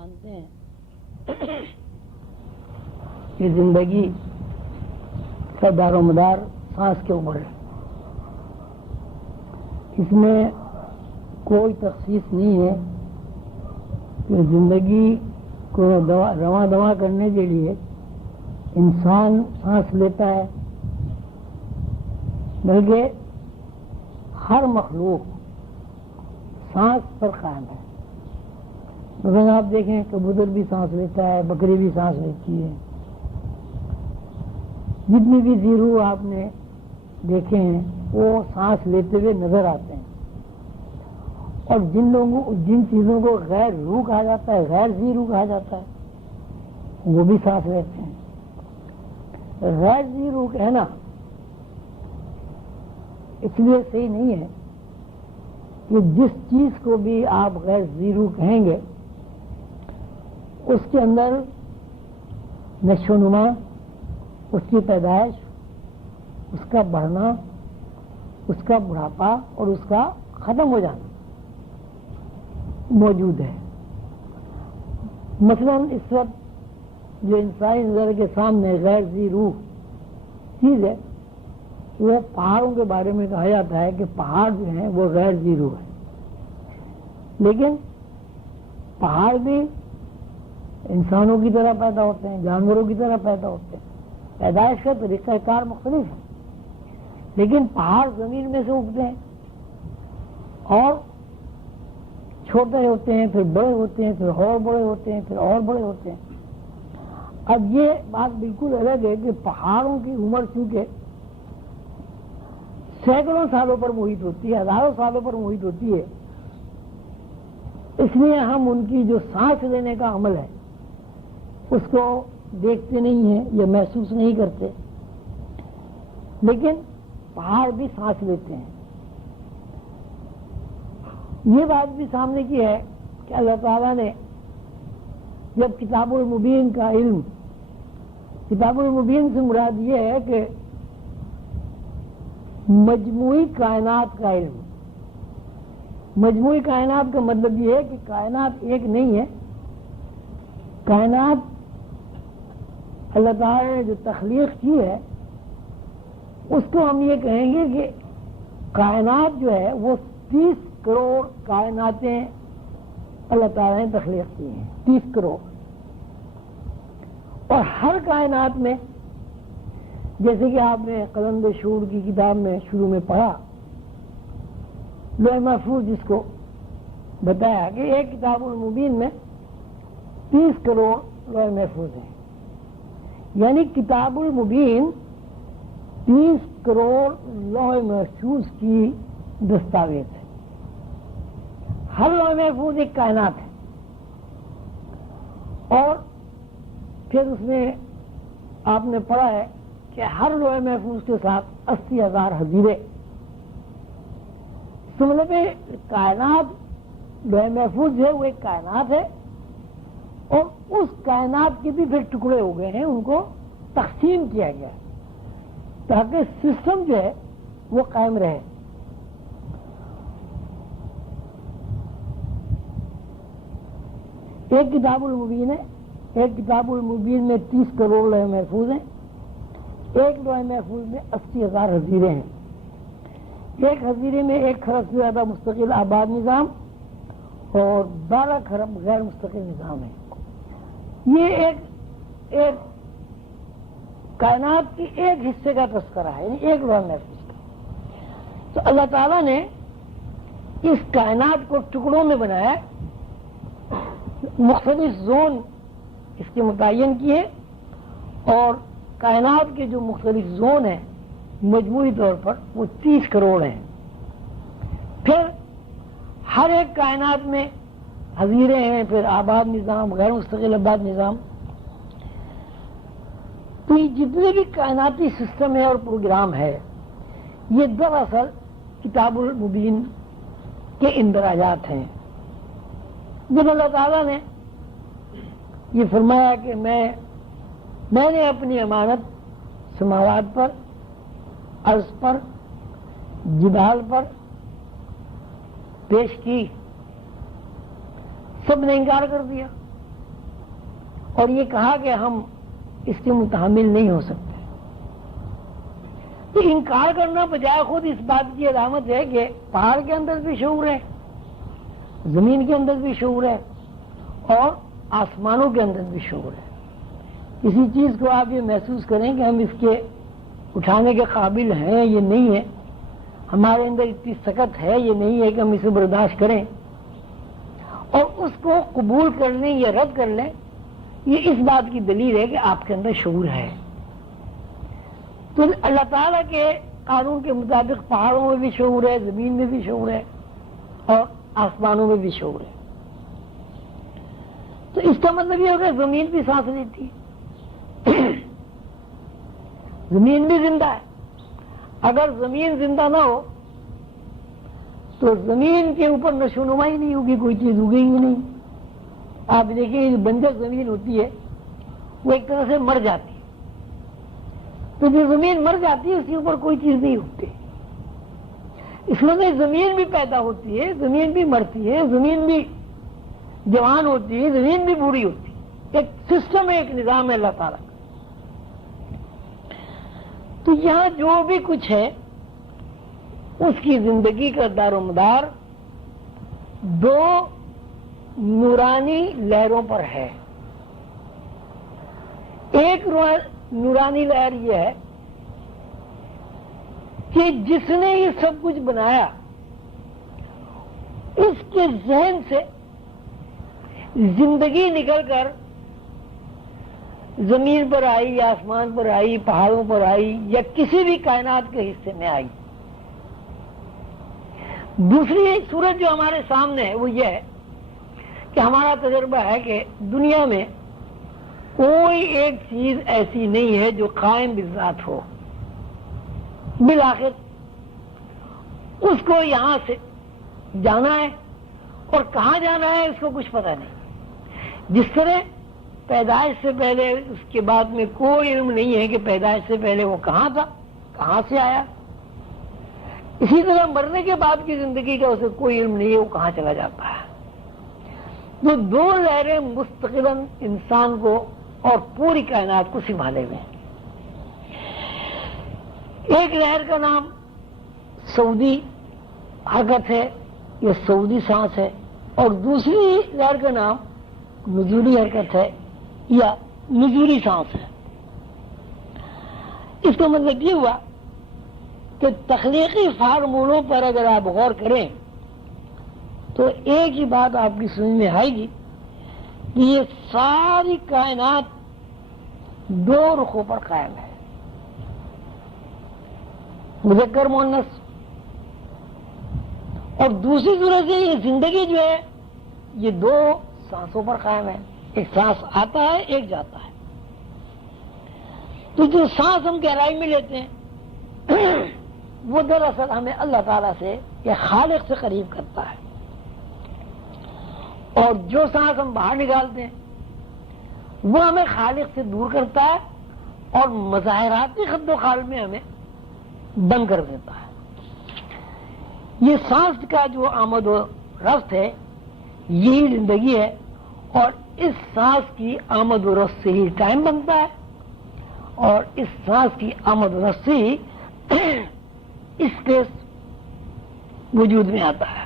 جانتے ہیں کہ زندگی کا دار و مدار سانس کے اوپر ہے. اس میں کوئی تخصیص نہیں ہے کہ زندگی کو رواں دواں کرنے کے لیے انسان سانس لیتا ہے، بلکہ ہر مخلوق سانس پر قائم ہے. مثلا آپ دیکھیں کبوتر بھی سانس لیتا ہے، بکری بھی سانس لیتی ہے. جتنی بھی زیرو آپ نے دیکھے ہیں وہ سانس لیتے ہوئے نظر آتے ہیں. اور جن چیزوں کو غیر روح کہا جاتا ہے، غیر زیرو کہا جاتا ہے، وہ بھی سانس لیتے ہیں. غیر زیرو کہنا اس لیے صحیح نہیں ہے کہ جس چیز کو بھی آپ غیر زیرو کہیں گے اس کے اندر نشو و نما، اس کی پیدائش، اس کا بڑھنا، اس کا بڑھاپا اور اس کا ختم ہو جانا موجود ہے. مثلا اس وقت جو انسانی نظر کے سامنے غیر ذی روح چیز ہے وہ پہاڑوں کے بارے میں کہا جاتا ہے کہ پہاڑ جو ہیں وہ غیر ذی روح ہے. لیکن پہاڑ بھی انسانوں کی طرح پیدا ہوتے ہیں، جانوروں کی طرح پیدا ہوتے ہیں. پیدائش کا طریقہ کار مختلف ہے، لیکن پہاڑ زمین میں سے اگتے ہیں اور چھوٹے ہوتے ہیں، پھر بڑے ہوتے ہیں، پھر اور بڑے ہوتے ہیں، پھر اور بڑے ہوتے ہیں. اب یہ بات بالکل الگ ہے کہ پہاڑوں کی عمر چونکہ سینکڑوں سالوں پر محیط ہوتی ہے، ہزاروں سالوں پر محیط ہوتی ہے، اس لیے ہم ان کی جو سانس لینے کا عمل ہے اس کو دیکھتے نہیں ہیں یا محسوس نہیں کرتے. لیکن پہاڑ بھی سانس لیتے ہیں. یہ بات بھی سامنے کی ہے کہ اللہ تعالیٰ نے جب کتاب المبین کا علم، کتاب المبین سے مراد یہ ہے کہ مجموعی کائنات کا علم. مجموعی کائنات کا مطلب یہ ہے کہ کائنات ایک نہیں ہے. کائنات اللہ تعالیٰ نے جو تخلیق کی ہے اس کو ہم یہ کہیں گے کہ کائنات جو ہے وہ 30 کروڑ کائناتیں اللہ تعالیٰ نے تخلیق کی ہیں. 30 کروڑ. اور ہر کائنات میں جیسے کہ آپ نے قلم شعور کی کتاب میں شروع میں پڑھا، لوح محفوظ جس کو بتایا کہ ایک کتاب المبین میں 30 کروڑ لوح محفوظ ہیں. یعنی کتاب المبین 30 کروڑ لوح محفوظ کی دستاویز ہے. ہر لوح محفوظ ایک کائنات ہے. اور پھر اس میں آپ نے پڑھا ہے کہ ہر لوح محفوظ کے ساتھ 80,000 حزیرے. مطلب کائنات لوح محفوظ ہے وہ ایک کائنات ہے، اور اس کائنات کے بھی پھر ٹکڑے ہو گئے ہیں، ان کو تقسیم کیا گیا ہے تاکہ سسٹم جو ہے وہ قائم رہے. ایک کتاب المبین ہے. ایک کتاب المبین میں 30 کروڑ لوح محفوظ ہیں. ایک لوح محفوظ میں 80,000 حزیرے ہیں. ایک حزیرے میں 1 کھرب سے زیادہ مستقل آباد نظام اور 12 کھرب غیر مستقل نظام ہے. یہ ایک کائنات کی ایک حصے کا تذکرہ ہے، یعنی ایک لوح محفوظ کا. تو اللہ تعالیٰ نے اس کائنات کو ٹکڑوں میں بنایا، مختلف زون اس کے متعین کیے، اور کائنات کے جو مختلف زون ہیں مجموعی طور پر وہ 30 کروڑ ہیں. پھر ہر ایک کائنات میں حزیرے ہیں، پھر آباد نظام، غیر مستقل آباد نظام. تو یہ جتنے بھی کائناتی سسٹم ہے اور پروگرام ہے یہ دراصل کتاب المبین کے اندراجات ہیں. جب اللہ تعالیٰ نے یہ فرمایا کہ میں نے اپنی امانت سماوات پر، عرض پر، جبال پر پیش کی، سب نے انکار کر دیا. اور یہ کہا کہ ہم اس کے متحمل نہیں ہو سکتے. تو انکار کرنا بجائے خود اس بات کی علامت ہے کہ پہاڑ کے اندر بھی شعور ہے، زمین کے اندر بھی شعور ہے، اور آسمانوں کے اندر بھی شعور ہے. کسی چیز کو آپ یہ محسوس کریں کہ ہم اس کے اٹھانے کے قابل ہیں یہ نہیں ہے، ہمارے اندر اتنی سخت ہے یہ نہیں ہے کہ ہم اسے برداشت کریں، اور اس کو قبول کر لیں یا رد کر لیں، یہ اس بات کی دلیل ہے کہ آپ کے اندر شعور ہے. تو اللہ تعالیٰ کے قانون کے مطابق پہاڑوں میں بھی شعور ہے، زمین میں بھی شعور ہے، اور آسمانوں میں بھی شعور ہے. تو اس کا مطلب یہ ہوگا زمین بھی سانس لیتی ہے، زمین بھی زندہ ہے. اگر زمین زندہ نہ ہو تو زمین کے اوپر نشو نما ہی نہیں ہوگی، کوئی چیز اگے ہی نہیں. آپ دیکھیں جو بنجر زمین ہوتی ہے وہ ایک طرح سے مر جاتی ہے. تو جو زمین مر جاتی ہے اس کے اوپر کوئی چیز نہیں اگتی. اس میں زمین بھی پیدا ہوتی ہے، زمین بھی مرتی ہے، زمین بھی جوان ہوتی ہے، زمین بھی بوڑھی ہوتی ہے. ایک سسٹم ہے، ایک نظام ہے اللہ تعالیٰ کا. تو یہاں جو بھی کچھ ہے اس کی زندگی کا دار و مدار دو نورانی لہروں پر ہے. ایک نورانی لہر یہ ہے کہ جس نے یہ سب کچھ بنایا اس کے ذہن سے زندگی نکل کر زمین پر آئی یا آسمان پر آئی، پہاڑوں پر آئی، یا کسی بھی کائنات کے حصے میں آئی. دوسری صورت جو ہمارے سامنے ہے وہ یہ ہے کہ ہمارا تجربہ ہے کہ دنیا میں کوئی ایک چیز ایسی نہیں ہے جو قائم بذات ہو. بالآخر اس کو یہاں سے جانا ہے، اور کہاں جانا ہے اس کو کچھ پتہ نہیں. جس طرح پیدائش سے پہلے اس کے بعد میں کوئی علم نہیں ہے کہ پیدائش سے پہلے وہ کہاں تھا، کہاں سے آیا، اسی طرح مرنے کے بعد کی زندگی کا اسے کوئی علم نہیں ہے وہ کہاں چلا جاتا ہے. تو دو لہریں مستقلاً انسان کو اور پوری کائنات کو سنبھالے ہوئے ہیں. ایک لہر کا نام سعودی حرکت ہے یا سعودی سانس ہے، اور دوسری لہر کا نام نزولی حرکت ہے یا نزولی سانس ہے. اس کا مطلب یہ ہوا کہ تخلیقی فارمولوں پر اگر آپ غور کریں تو ایک ہی بات آپ کی سمجھ میں آئے گی کہ یہ ساری کائنات دو رخوں پر قائم ہے، مذکر مؤنث. اور دوسری صورت سے یہ زندگی جو ہے یہ دو سانسوں پر قائم ہے، ایک سانس آتا ہے ایک جاتا ہے. تو جو سانس ہم گہرائی میں لیتے ہیں وہ دراصل ہمیں اللہ تعالیٰ سے یا خالق سے قریب کرتا ہے، اور جو سانس ہم باہر نکالتے ہیں وہ ہمیں خالق سے دور کرتا ہے اور مظاہراتی خد و خال میں ہمیں بند کر دیتا ہے. یہ سانس کا جو آمد و رفت ہے یہی زندگی ہے، اور اس سانس کی آمد و رفت سے ہی ٹائم بنتا ہے، اور اس سانس کی آمد و رفت سے ہی اسپیس وجود میں آتا ہے.